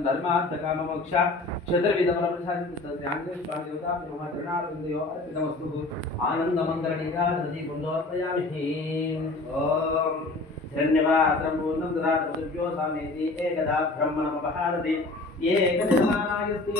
धर्मार्थ काम मोक्ष आनंद मंगल निरादि कुंडोत्पयामि ओम धन्यवादं पूर्णं ददातु सामेति एकदा ब्रह्मणमपहारति एकदेवायस्ति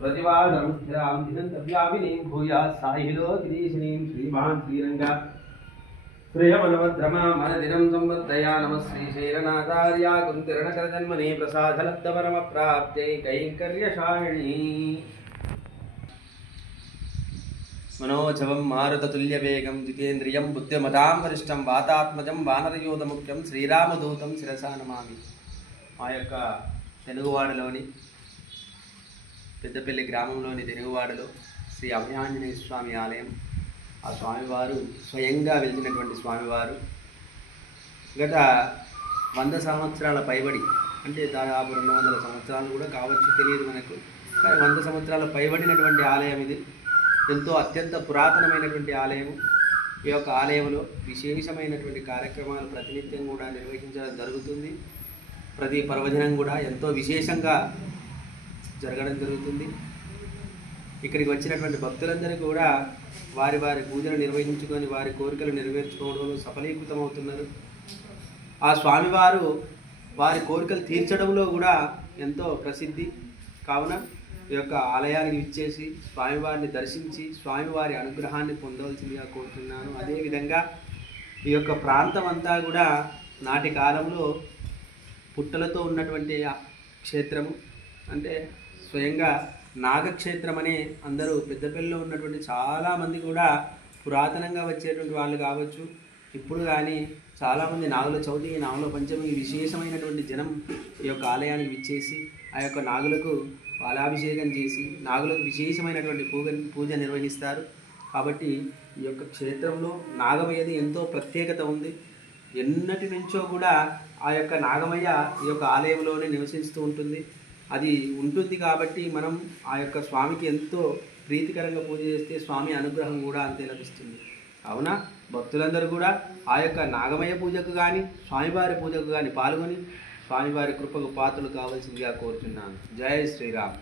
प्रतिवादं स्थिरां दिगन्तव्याभिनीं भूयात् साहिलो गिरीशिनीं श्रीमान् श्रीरङ्गा श्रेयमनवद्रमा मनदिनं संवर्धया नमः श्रीशैलनाथार्या कुन्तिरणकरजन्मने प्रसादलब्धपरमप्राप्त्यै कैङ्कर्यशायिणी मनोजवं मारुततुल्यवेगं जितेन्द्रियं बुद्धिमतां वरिष्ठं वातात्मजं वानरयोधमुख्यं श्रीरामदूतं शिरसा नमामि। మా యొక్క తెనుగువాడలోని పెద్దపల్లి గ్రామంలోని తెనుగువాడలో శ్రీ అభయాంజనేయ స్వామి ఆలయం. ఆ స్వామివారు స్వయంగా వెలిచినటువంటి స్వామివారు గత 100 సంవత్సరాల పైబడి, అంటే దాదాపు 200 సంవత్సరాలు కూడా కావచ్చు, తెలియదు మనకు, కానీ 100 సంవత్సరాల పైబడినటువంటి ఆలయం ఇది. ఎంతో అత్యంత పురాతనమైనటువంటి ఆలయము. ఈ యొక్క ఆలయంలో విశేషమైనటువంటి కార్యక్రమాలు ప్రతినిత్యం కూడా నిర్వహించడం జరుగుతుంది. ప్రతి పర్వదినం కూడా ఎంతో విశేషంగా జరగడం జరుగుతుంది. ఇక్కడికి వచ్చినటువంటి భక్తులందరూ కూడా వారి వారి పూజలు నిర్వహించుకొని వారి కోరికలు నెరవేర్చుకోవడంలో సఫలీకృతమవుతున్నారు. ఆ స్వామివారు వారి కోరికలు తీర్చడంలో కూడా ఎంతో ప్రసిద్ధి కావున ఈ యొక్క ఆలయానికి విచ్చేసి స్వామివారిని దర్శించి స్వామివారి అనుగ్రహాన్ని పొందవలసిందిగా కోరుతున్నాను. అదేవిధంగా ఈ యొక్క ప్రాంతం అంతా కూడా నాటి కాలంలో పుట్టలతో ఉన్నటువంటి క్షేత్రము, అంటే స్వయంగా నాగక్షేత్రం అనే అందరూ పెద్దపల్లిలో ఉన్నటువంటి చాలామంది కూడా పురాతనంగా వచ్చేటువంటి వాళ్ళు కావచ్చు. ఇప్పుడు కానీ చాలామంది నాగుల చవితి, నాగుల పంచమి విశేషమైనటువంటి జనం ఈ యొక్క ఆలయానికి విచ్చేసి ఆ యొక్క నాగులకు పాలాభిషేకం చేసి నాగులకు విశేషమైనటువంటి పూజ నిర్వహిస్తారు. కాబట్టి ఈ యొక్క క్షేత్రంలో నాగమయ్యది ఎంతో ప్రత్యేకత ఉంది. ఎన్నటి నుంచో కూడా ఆ యొక్క నాగమయ్య ఈ యొక్క ఆలయంలోనే నివసిస్తూ ఉంటుంది. అది ఉంటుంది కాబట్టి మనం ఆ యొక్క స్వామికి ఎంతో ప్రీతికరంగా పూజ చేస్తే స్వామి అనుగ్రహం కూడా అంతే లభిస్తుంది. అవునా, భక్తులందరూ కూడా ఆ యొక్క నాగమయ్య పూజకు కానీ స్వామివారి పూజకు కానీ పాల్గొని స్వామివారి కృపకు పాత్రలు కావాల్సిందిగా కోరుతున్నాను. జై శ్రీరామ్.